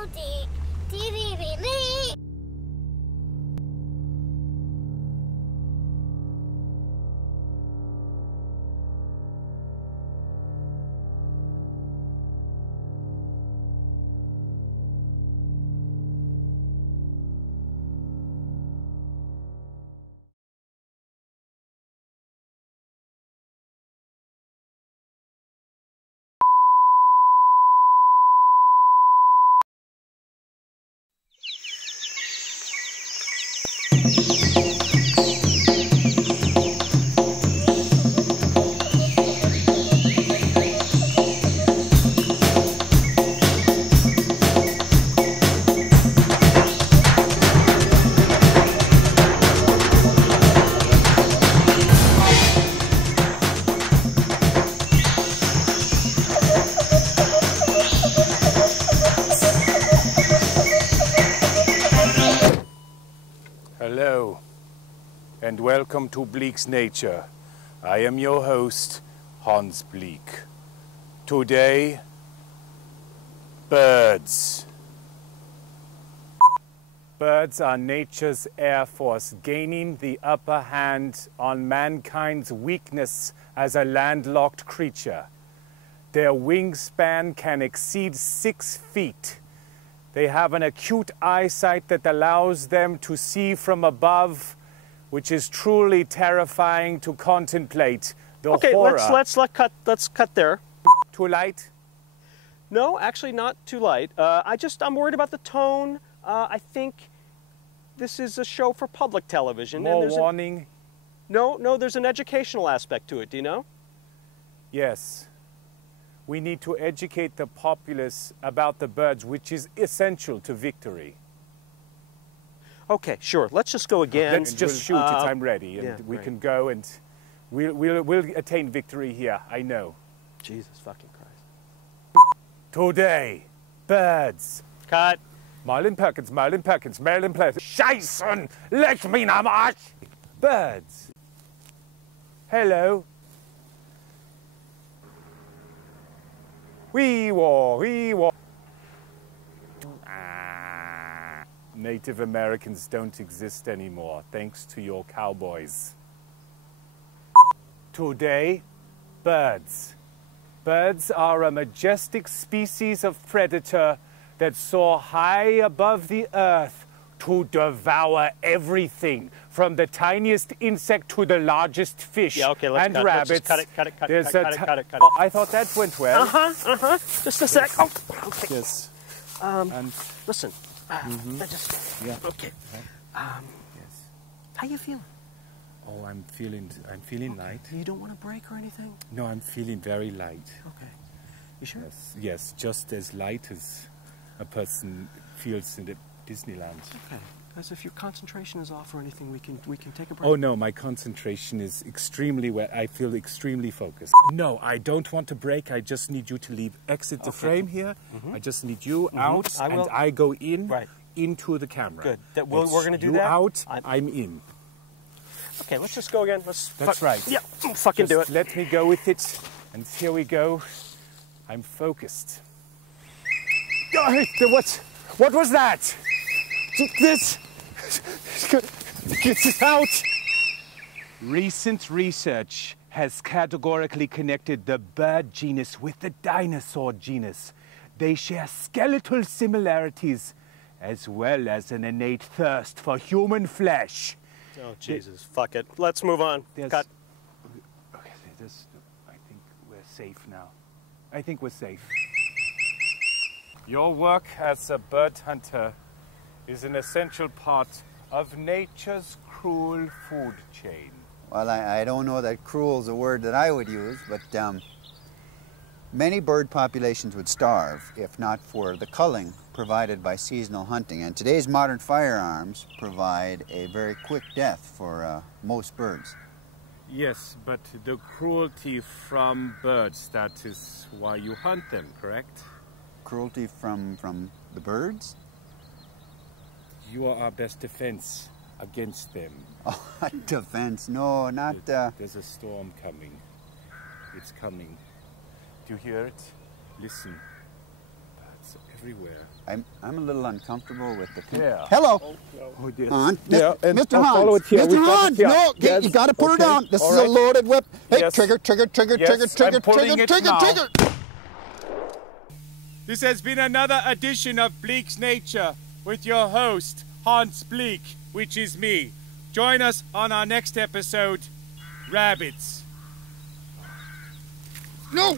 Howdy, TV Bleek. Hello, and welcome to Bleek's Nature. I am your host, Hans Bleek. Today, birds. Birds are nature's air force, gaining the upper hand on mankind's weakness as a landlocked creature. Their wingspan can exceed 6 feet. They have an acute eyesight that allows them to see from above, which is truly terrifying to contemplate. The horror. Okay, let's cut there. Too light? No, actually not too light. I'm worried about the tone. I think this is a show for public television. More and warning? No, there's an educational aspect to it, do you know? Yes. We need to educate the populace about the birds, which is essential to victory. Okay, sure. Let's just go again. Let's just shoot it. I'm ready, and yeah, we right. can go, and we'll attain victory here. I know. Jesus fucking Christ. Today, birds. Cut. Marlin Perkins, Marilyn Plate. Scheißen! Leck mich am Arsch! Birds. Hello. Wee war. Native Americans don't exist anymore, thanks to your cowboys. Today, birds. Birds are a majestic species of predator that soar high above the earth to devour everything, from the tiniest insect to the largest fish. Yeah, okay, let's and cut. rabbits. Let's just cut it. Oh, I thought that went well. Just a sec. Oh, okay. Yes. And listen. Yeah. Okay. Yes. How you feeling? Oh, I'm feeling light. You don't want a break or anything? No, I'm feeling very light. Okay. You sure? Yes, just as light as a person feels in the Disneyland. Okay. As if your concentration is off or anything, we can take a break. Oh no, my concentration is extremely well. I feel extremely focused. No, I don't want to break. I just need you to exit the frame here. I just need you out, and I go in into the camera. Good. We're going to do that? You out, I'm in. Okay, let's just go again. That's right. Yeah, fucking do it. Let me go with it, and here we go. I'm focused. What was that? This gets it out. Recent research has categorically connected the bird genus with the dinosaur genus. They share skeletal similarities as well as an innate thirst for human flesh. Oh, Jesus. Fuck it. Let's move on. Cut. Okay, I think we're safe now. I think we're safe. Your work as a bird hunter is an essential part of nature's cruel food chain. Well, I don't know that cruel is a word that I would use, but many bird populations would starve if not for the culling provided by seasonal hunting. And today's modern firearms provide a very quick death for most birds. Yes, but the cruelty from birds, that is why you hunt them, correct? Cruelty from the birds? You are our best defense against them. Oh, defense? No, not... There's a storm coming. It's coming. Do you hear it? Listen. Birds everywhere. I'm a little uncomfortable with the pin. Yeah. Hello. Oh, dear. Hans, Yeah, and Mr. I'll Hans. follow it here. Mr. We've got it Hans, here. no, Yes. you got to put her Okay. down. This All is a right. loaded whip. Hey, Yes. trigger. Yes, I'm pulling it now. Trigger. This has been another edition of Bleek's Nature with your host, Hans Bleek, which is me. Join us on our next episode, Rabbits. No.